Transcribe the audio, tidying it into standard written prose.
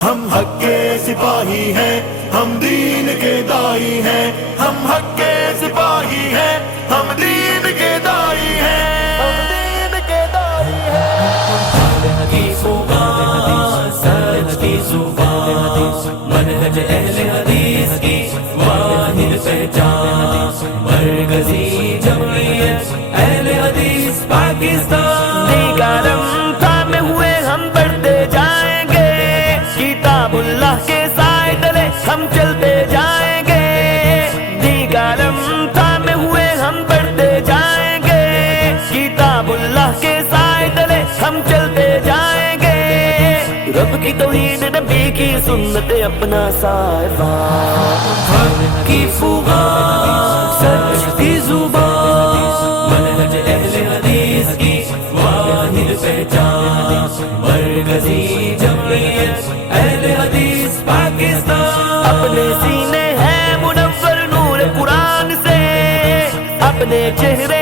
ہم حق کے سپاہی ہیں، ہم دین کے دائی ہیں، ہم حق کے سپاہی ہیں، ہم دین کے دائی ہیں، ہم دین کے دائی ہیں۔ سچ کی زبان منہج اہل حدیث کی واحد پہچان، مرکزی جمعیت اہل حدیث پاکستان۔ دیگرم تھامے ہوئے ہم بڑھتے جائیں گے، کتاب اللہ کے سائے تلے ہم چلتے جائیں گے۔ دیگرم تھامے ہوئے ہم بڑھتے جائیں گے، کتاب اللہ کے سائے تلے ہم چلتے جائیں گے۔ رب کی توحید، نبی کی سنت، اپنا سائبان، حق کی فغان سچ کی زبان منہج اہل حدیث کی واحد پہچان، مرکزی جمعیت اہل حدیث پاکستان۔ اپنے سینے ہیں منور نور قرآن سے، اپنے چہرے